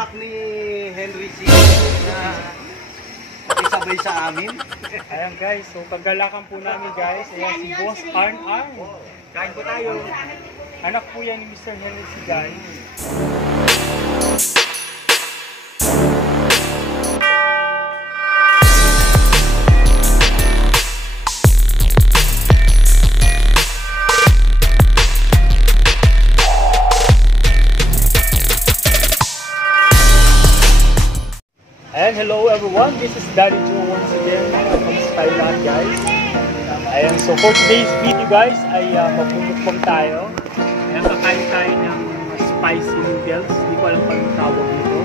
anak ni Henry C. na nakisabay sa amin. Ayan guys, so paggalakan po namin guys, ayan si Boss Arn. Kain po tayo. Anak po yan ni Mr. Henry C. guys. And hello everyone, this is Daddy Joe once again from Skyland guys. Ayan, so for today's video guys ay mapumukbang tayo. Ayan, kakain tayo ng spicy noodles. Hindi ko alam kung anong tawag nito.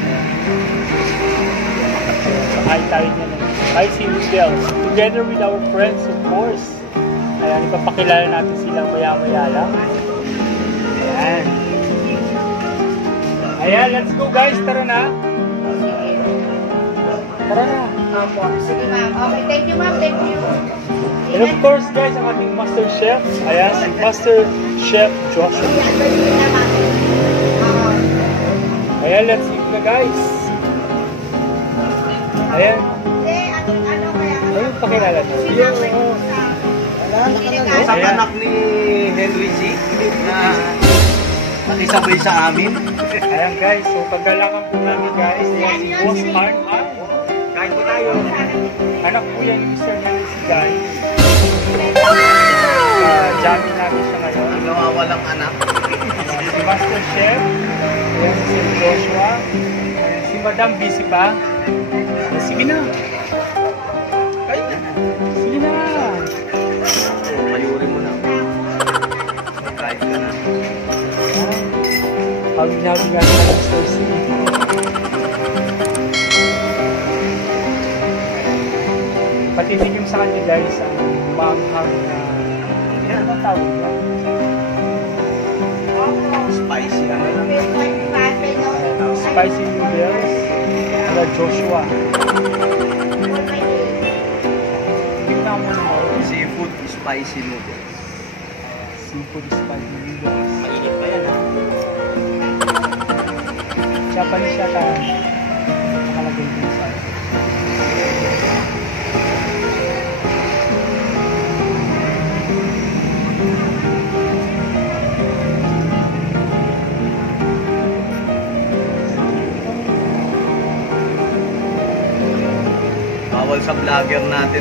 Ayan, kakain tayo niya ng spicy noodles together with our friends of course. Ayan, ipapakilala natin sila maya-maya lang. Ayan. Ayan, let's go guys, tara na. Tara na. Sige ma'am. Okay, thank you ma'am. Thank you. And of course guys, ang ating Master Chef. Ayan, si Master Chef Joshua. Ayan, let's eat na guys. Ayan. Ayun, pakilala na. Isang anak ni Henry C. na nakisabay sa amin. Ayan guys, so paggalakan po namin guys, ayan si Boss Arn. Kain po tayo. Anak po yan ni Mr. Henry C. guys. Jamming namin siya ngayon. Nawawalang anak. Si Master Chef. Ayan si Sir Joshua. Ayan, si Madam busy pa. Ayan, sige na. Sige na. Mayuri mo na. Kahit ka na. Hawig-hawig nga sa Mr. C. Patitikim sa kanya guys ang manghang na yan ang tawag niya. Spicy ano lang. Spicy noodles na Joshua. Tignan mo naman. Seafood spicy noodles. Seafood spicy noodles. Mainit pa yan ha. Japanese siya ka nakalagay din sa bawal sa vlogger natin.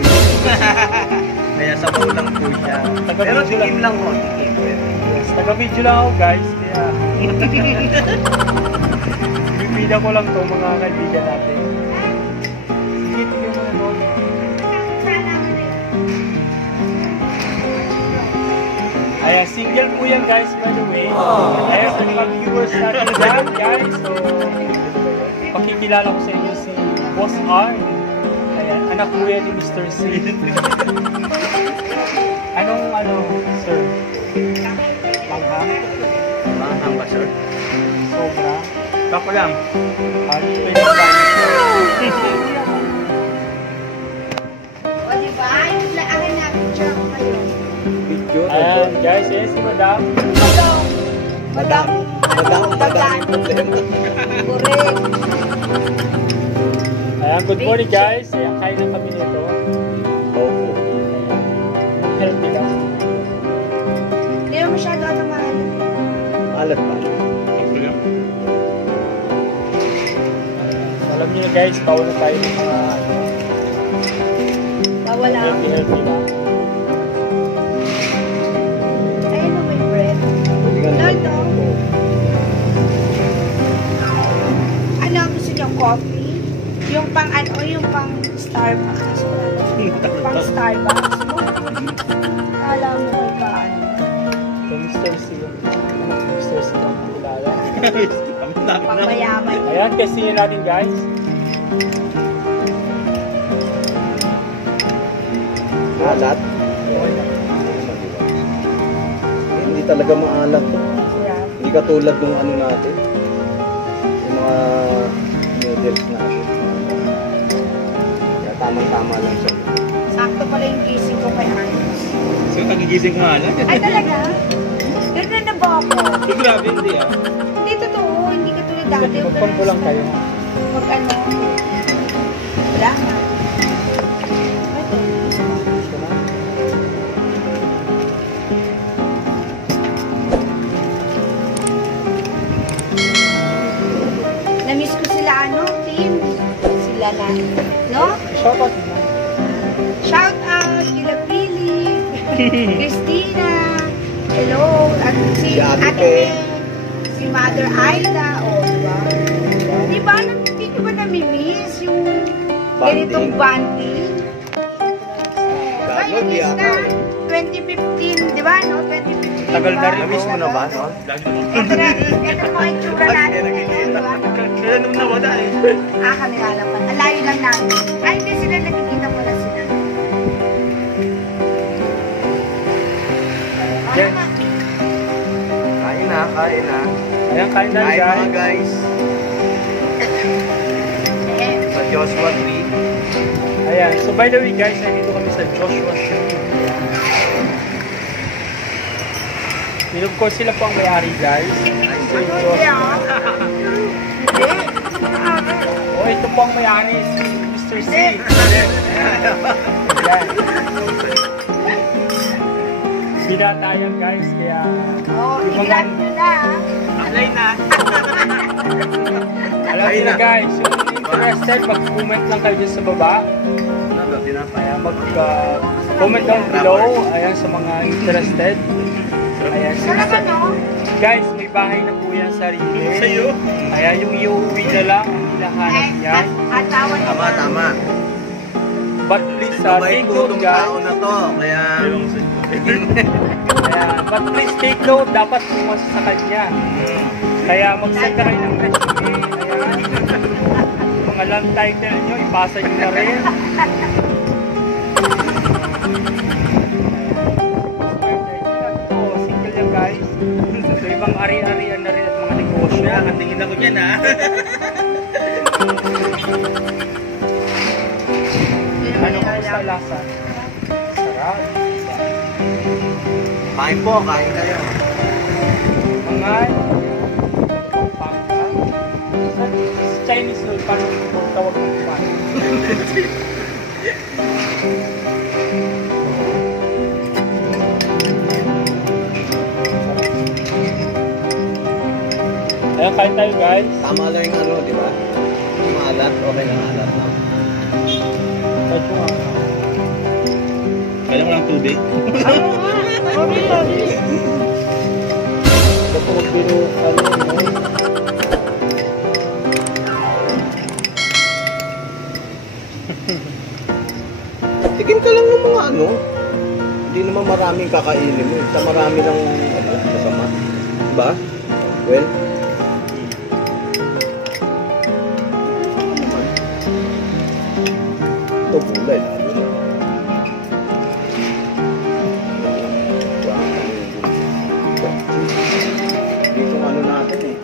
Kaya sabaw lang po siya. Pero tikim lang po. Yes, taga-video lang ako guys. Kaya bibida ko lang to mga kaibigan natin. Sige, tignan mo na to. Ayan, single po yan guys by the way. Ayan, sa mga viewers natin dyan guys. So, pakikilala ko sa inyo si Boss Arn. Ayan, anak po yan ni Mr. C. Anong sir? Manghang? Manghang ba sir? Sobra. Kako lang. Pwede ba sir? O diba? Yung laanan natin siya ngayon. Video. Ayan, guys, yes, si Madam. Madam. Correct. Ayan, good morning guys. Ayan, kain na kami nito. Opo. Healthy lang. Hindi mo masyado ata mahal. Alat pa. Alam niyo guys, bawal na tayo ng mga Bawal lang. healthy lang. Ayun mo may bread. Lalo. Ano ang gusto niyo? Coffee? Yung pang ano, yung pang Starbucks. Pang Starbucks mo. Kala mo may paano. So, Mr. C. Mr. C ang kilala. Pang mayaman. Ayan, testingin natin guys. Alat? Hindi talaga maalat to. Yeah. Hindi katulad ng ano natin. Yung mga noodles natin. Kaya tamang-tama lang siya. Sakto pala yung gising ko kay Arnold. So, nagigising ko nga lang. Ay talaga? Ganun na ba ako? Grabe, hindi ah. Hindi totoo. Hindi katulad dati. Magpampo lang kayo. Pag ano, wala nga. Namiss ko sila ano, team. Sila na, no? Shout out mo. Shout out kila Pili, Christina, hello, at si Ate Ate Pe. Pe, si Mother Aida, o diba? Diba, hindi ko ba namimiss yung ganitong bonding? Ay, miss na. 2015, di ba, no? 2015, Tagal na rin. Namiss mo na ba, no? Ito po ang tsura natin ngayon, di ba? Kaya nung nawala eh. Kami nga lang pa. Ang layo lang namin. Ay, hindi sila nakikita ko na sila. Yes. Kain na, kain na. Ayan, kain na Kain mga guys. guys. Eh, Sa Joshua 3. Ayan, so by the way guys, nandito kami sa Joshua Street. And of course, sila po ang may-ari guys. So, ano Joshua. siya? Hindi. Oh, ito po ang may-ari, si Mr. C. Ayan. Sinatayan guys, kaya Oh, yung ilan mga, nyo na. Alay na. alam Ayun nyo na na. guys, yung interested, mag-comment lang kayo dyan sa baba. Ayan, mag-comment down below, ayan, sa mga interested. Ayan, Talaga, no? guys, may bahay na po yan sarili. Sa'yo. Ayan, yung iuwi na lang, ang hinahanap yan. Asawa niya. Tama, tama. But please, Mabait take po note itong guys. tao na to. Kaya... Ayan, but please take note, dapat pumas sa kanya. Kaya mag-send ka kayo ng resume. Ayan. Mga land title nyo, ipasa nyo na rin. Ito, single yan guys. So, ibang ari-arian na rin at mga negosyo. Katingin ako dyan ha. Ano kumusta lasa? Sarap. Kain po, kain kayo. Mga pangka. Sa Chinese food, paano tawag ng kumain? Ayan, kain tayo guys. Tama lang yung ano, di ba? Maalat, okay lang alat na. Kahit yung ako. Kailan ko lang tubig. Kapag biro, ano, no? Tigin ka lang ng mga ano. Hindi naman maraming kakainin mo. Sa marami ng ano, masama. Diba? Well, ito gulay lalo na. Dito ang ano natin eh.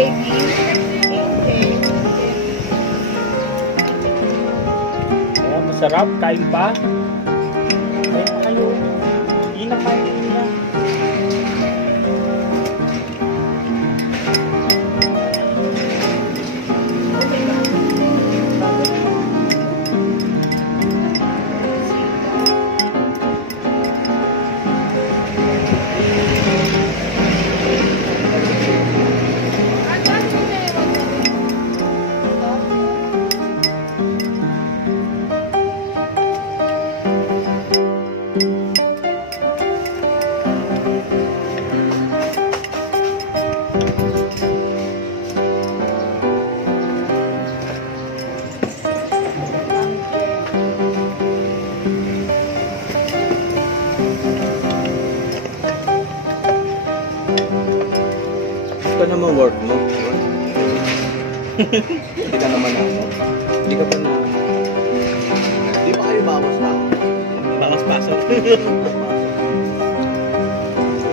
baby. Okay. Ayan, masarap. Kain pa. Kain pa kayo. Hindi na kain na. Ito naman work mo. Hindi ka naman ano. Hindi ka pa na... Hindi ba kayo bawas na ako? Bakas pasok.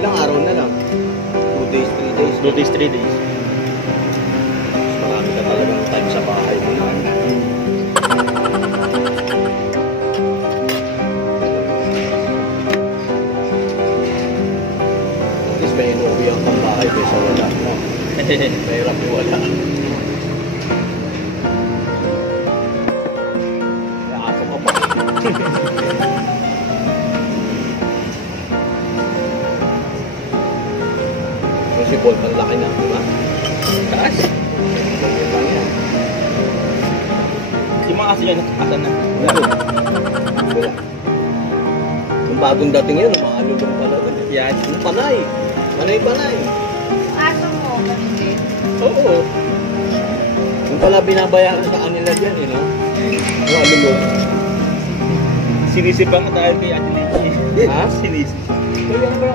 Ilang araw na lang? 2 days, 3 days? 2 days, 3 days. Marami ka talagang time sa bahay mo na. At least may inuuwihan kang bahay kaysa wala. No? Mahirap yung wala. Nakaso ka pa. Kasi Bolt, ang laki na, di ba? Taas. Ganyan lang yan. Yung mga kasi yan, asan na? Wala. Yung bagong dating yan, mga alulong pala. Yan. Yung panay. Panay. Aso mo, kasi. Oo. Yung pala binabayaran sa kanila dyan, you know? Yung alulong. Sinisip ka dahil kay Ate Lady. Ha? Sinisip. Kaya ano ba?